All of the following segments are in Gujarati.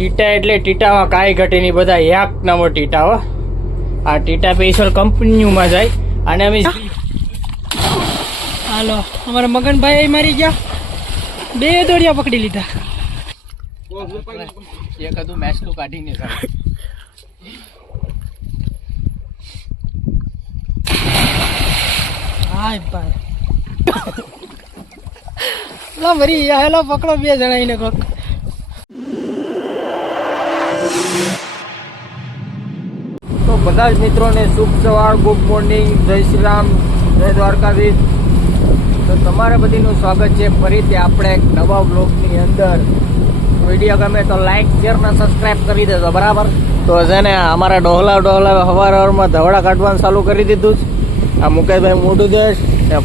ટીટા એટલે ટીટામાં કાંઈ ઘટે નહીં, બધા એક નંબર ટીટા હો. આ ટીટા સ્પેશિયલ કંપનીમાં જાય અને અમે હાલો અમારા મગનભાઈ મારી ગયા, 2 દોડિયા પકડી લીધા. એક હતું મેસલું કાઢીને હાય ભાઈ લો મરી હેલો પકડો 2 જણાઈને કોક. તો બધા જ મિત્રોને શુભ સવાર, ગુડ મોર્નિંગ, જય શ્રી રામ, જય દ્વારકાધીશ. તો તમારા બધીનું સ્વાગત છે ફરીથી આપણે એક નવા બ્લોગની અંદર. વિડીયો ગમે તો લાઈક, શેર અને સબસ્ક્રાઈબ કરી દેજો, બરાબર. તો છે ને અમારા ડોહલા હવારમાં ધવડા કાઢવાનું ચાલુ કરી દીધું છે. આ મુકેશભાઈ મોટું દેશ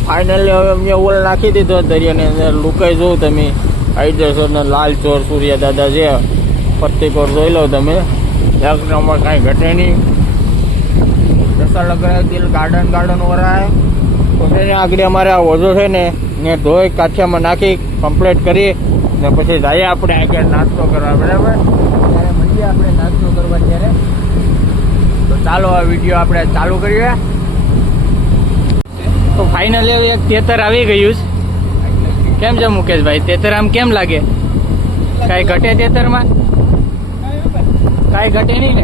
ફાઇનલી હવે અમને ઓલ નાખી દીધો દરિયાની અંદર. લુકાઈ જોઉં તમે આવી જશો ને લાલ ચોર સૂર્ય દાદા છે પત્તીકોર જોઈ લો તમે. એક નંબર કાંઈ ઘટે નહીં. જસા લગ રહા દિલ ગાર્ડન હો રહા હે. તો છે આગળ અમારે આ ઓઝો છે ને ધોઈ કાઠિયામાં નાખી કમ્પ્લીટ કરી ને પછી જઈએ આપણે આગળ નાસ્તો કરવા, બરાબર. ત્યારે મળીએ આપણે નાસ્તો કરવા ત્યારે. તો ચાલો આ વિડીયો આપણે ચાલુ કરીએ. તો ફાઇનલી એક તેતર આવી ગયું છે. કેમ છે મુકેશભાઈ, તેતર આમ કેમ લાગે? કાંઈ ઘટે તેતરમાં? કાંઈ ઘટે નહીં ને.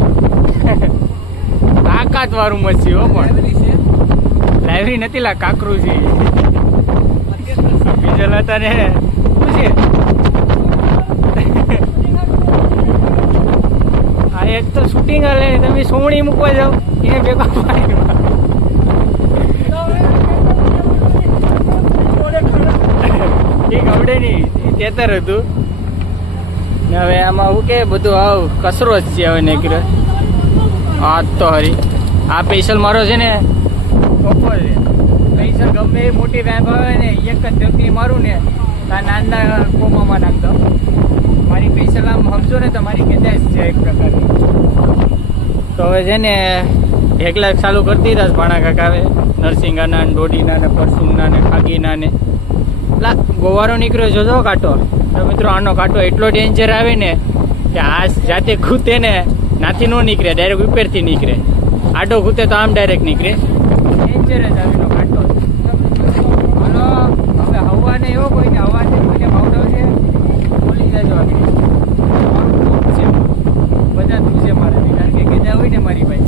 તાકાત વાળું મચ્છી હો, પણ લાઈવરી નથી લા, કાકરું છે. બીજલ હતા ને શું છે આ એક તો શૂટિંગ હાલે, તમે સોમણી મૂકવા જાઓ એ ભેગા પાણીમાં. ઠીક આવડે નહીં, તેતર હતું ને હવે આમાં હું કે બધું આવ કચરો જ છે હવે નીકળે. હા તો હરી આ સ્પેશિયલ મારો છે ને ટોપર છે. સ્પેશિયલ ગમે એ મોટી વેમ્પ આવે ને એક જ ધકલી મારું ને આ નાના કોમામાં નાખ દઉં. મારી સ્પેશિયલ આમ સમજો ને તો મારી કેદાશ છે એક પ્રકારની. તો હવે છે ને 1 લાખ ચાલુ કરી દીધા ભાણા કાકા આવે નરસિંગાના ને ડોડીના ને પરસુમના ને ખાગીના ને. લા ગોવારો નીકળ્યો જોજો કાંટો. તો મિત્રો આનો કાંટો એટલો ડેન્જર આવે ને કે આ જાતે ખૂતે ને નાથી ન નીકળે, ડાયરેક્ટ ઉપરથી નીકળે. આડો ખૂતે તો આમ ડાયરેક્ટ નીકળે. ડેન્જર જ આવીનો કાંટો. હાલો હવે હવાને એવો કોઈને હવાને કોઈને ભાવડો છે બોલી જાજો આગળ. છે બધા તું છે મારે, કારણ કે કેદા હોય ને મારી ભાઈ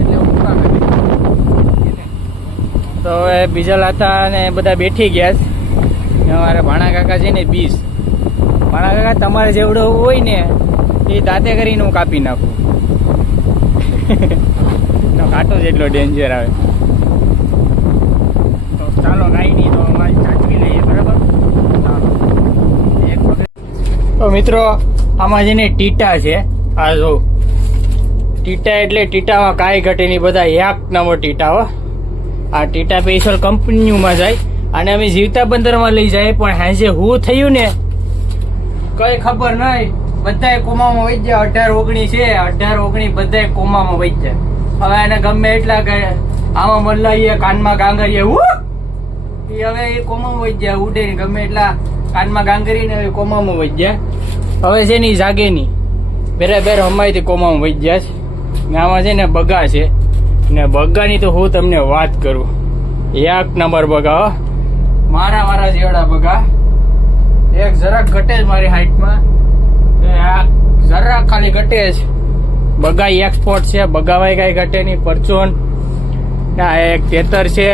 એટલે હું કરી. તો હવે બીજા લાતા ને બધા બેઠી ગયા છે. અમારે ભાણા કાકા છે ને 20. ભાણા કાકા તમારે જેવડો હોય ને એ દાંતે કરીને હું કાપી નાખું. તો કાંટો જેટલો ડેન્જર આવે. તો ચાલો કાંઈ નહીં, તો અમારી ચાચવી લઈએ, બરાબર. તો મિત્રો આમાં છે ને ટીટા છે. આ જો ટીટા એટલે ટીટામાં કાંઈ ઘટે નહીં, બધા એક નંબર ટીટા હો. આ ટીટા સ્પેશિયલ કંપનીમાં જાય અને અમે જીવતા બંદરમાં લઈ જાય, પણ હાજે હું થયું ને કઈ ખબર નહીં. બધાય કોમામાં વહી જાય. 18-19 છે, 18-19 બધાય કોમામાં વહી જાય. હવે એને ગમે એટલા આમાં મલાઈએ કાનમાં ગાંગરીએ એ હવે એ કોમામાં વહી જાય. ઉડે ને ગમે એટલા કાનમાં ગાંગરીને હવે કોમામાં વહી જાય. હવે છે ને જાગે નહીં, બેર હમાયથી કોમામાં વહી જાય છે. ને આમાં છે ને બગા છે ને બગાની તો હું તમને વાત કરું, 1 નંબર બગા હો. મારા જેવડા બગા. એક જરાક ઘટે જ મારી હાઈટમાં, જરાક ખાલી ઘટે જ. બગા એક્સપોર્ટ છે, બગાવાય કાંઈ ઘટે નહીં. પરચોન ના એક તેતર છે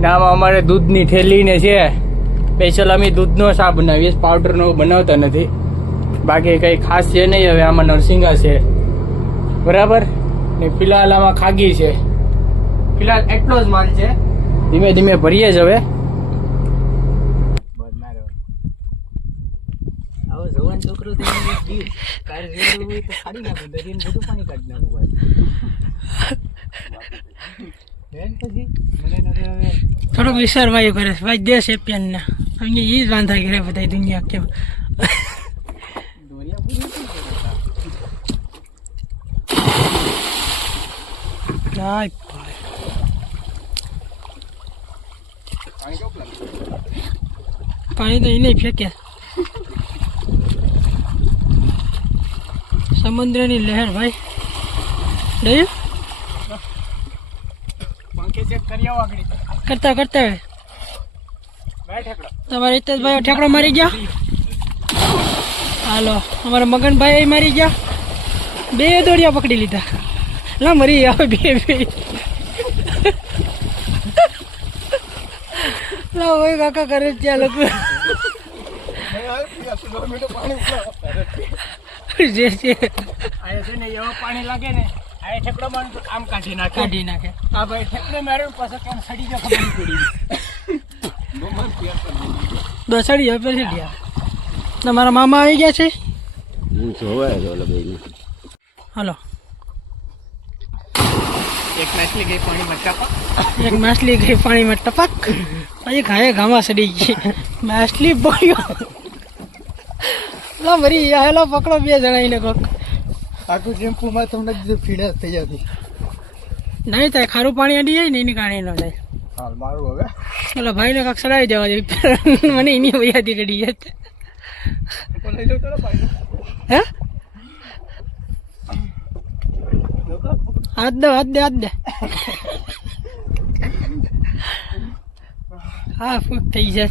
ને આમાં અમારે દૂધની થેલી ને છે સ્પેશિયલ. અમે દૂધનો શા બનાવીએ, પાવડરનો બનાવતા નથી. બાકી કંઈ ખાસ છે નહીં. હવે આમાં નરસિંગા છે, બરાબર. ને ફિલહાલ આમાં ખાગી છે. ફિલહાલ એટલો જ માલ છે. ધીમે ધીમે ભરીએ જ હવે. જવાન છોકરો થોડોક વિચાર વાયુ કરે છે ભાઈ. દેશ એપિયન ના અહીંયા એ જ વાંધા કરે બધા દુનિયા કેમ. પાણી તો એને ફેંકે. સમુદ્રની લહેર ભાઈ જોયું પંખે ચેક કરી આવો આગળ કરતા કરતા ભાઈ ઠેકડો તમારે હિતેશભાઈ ઠેકડો મારી ગયા હાલો અમારા મગનભાઈ મારી ગયા બે દોડિયા પકડી લીધા ના મરી આવે બે લા ભાઈ કાકા કરે છે આ લોકો જે છે આ છે ને એવા પાણી લાગે ને આ ઠેકડો મારું તો આમ કાઢી કાઢી નાખે આ ભાઈ ઠેકડો માર્યો પાછો કેમ સડી ગયો ખબર નહીં પડી દસડી હવે પછી ગયા તમારા મામા આવી ગયા છે હાલો એક માછલી ગઈ પાણીમાં ટપક એક માછલી ગઈ પાણીમાં ટપક પછી ઘાએ ઘામાં સડી ગઈ માછલી પડ્યો લા મરી ગયા હેલો પકડો બે જણાઈને કોક આખું ટેમ્પોમાં તમને ફીડા થઈ જતી નહીં થાય ખારું પાણી અડી જાય ને એની કારણે ન થાય હાલ મારું હવે ઓલા ભાઈને કાંક સડાવી દેવા જોઈએ મને એની વૈયાથી રડી જાય લઈ લો તો પાણી હે હાથ દે હાથ દે હાથ દે હા ફૂટ થઈ જશે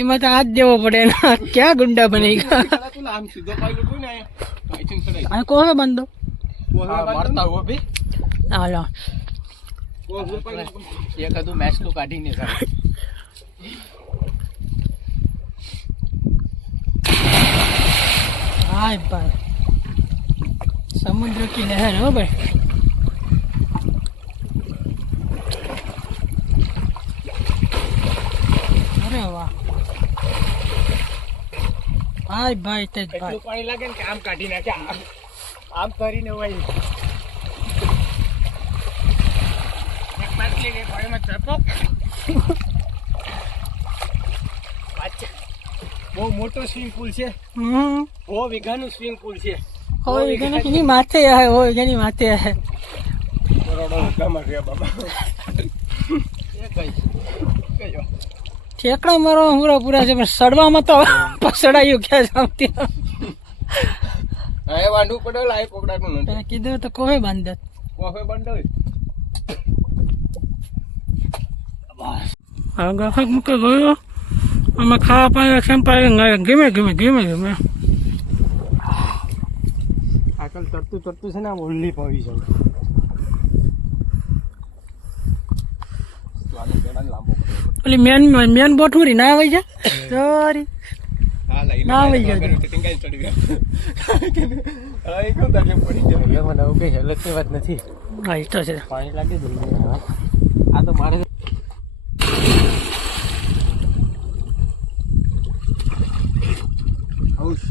એમાં તો હાથ દેવો પડે ને ક્યાં ગુંડા બની ગયા આમ સીધો પાણી લખું ને પાઈચન સડાઈ આ કોહે બંધો મારતા હો ભી હાલો એકાદું મેચલું કાઢીને હાય ભાઈ સમુદ્ર કી લહેર હો ભાઈ અરે વાહ હાય ભાઈ તેજ ભાઈ એટલું પાણી લાગે ને કે આમ કાઢી નાખે આમ કરીને હોય એક માછલી ગઈ પાણીમાં ટપક બહુ મોટો સ્વિમિંગ પુલ છે હમ 100 વીઘાનું સ્વિમિંગ પુલ છે હોય એની માથે આય હોય એની માથે આય કરોડો વીઘામાં ગયા બાબા એ કઈ કયો ઠેકડા મારો પૂરા પૂરા છે પણ સડવામાં તો પસડાયું ક્યાં જામતી આ વાંડું પડેલ આ કોકડાનું નથી પેલા કીધું તો કોહે બાંધે કોફે બંડલ હવે ગ્રાહક મૂકે ગયો અમે ખાવા પાણી સેમ્પાઈ ગમે ગમે ગમે ગમે આકલ તરતું તરતું છે ને આમ ઓલ્લી પાવી છે ઓલી મેન બોટ ઉરી ના આવી જા સોરી ના આવી જાય ટિંગાઈ ચડી ગયા આ એક તાકે પડી જાય મને આવું કઈ હેલતની વાત નથી હા એ તો છે પાણી લાગે જલ્દી આ તો મારે આઉશ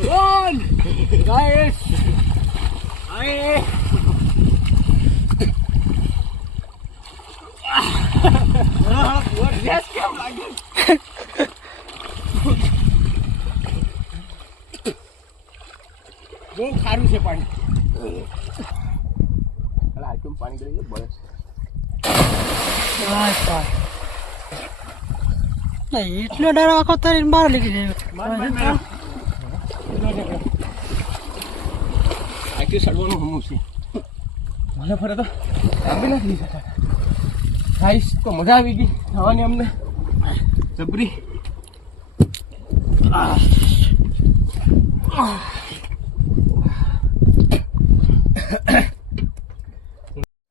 Run! Guys! Aye! What this came like this? બહુ ખારું છે પાણી અલા આટલું પાણી ગળી બસ એટલો ડર આખો તરીને બહાર લીધી જાય આટલું સડવાનું હમું છે મને ફરે તો લાંબી નથી શકતા ખાઈશ તો મજા આવી ગઈ ખાવાની અમને જબરી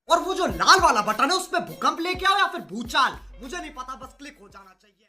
और वो जो लाल वाला बटन है उस पे भूकंप लेके आओ या फिर भूचाल मुझे नहीं पता बस क्लिक हो जाना चाहिए।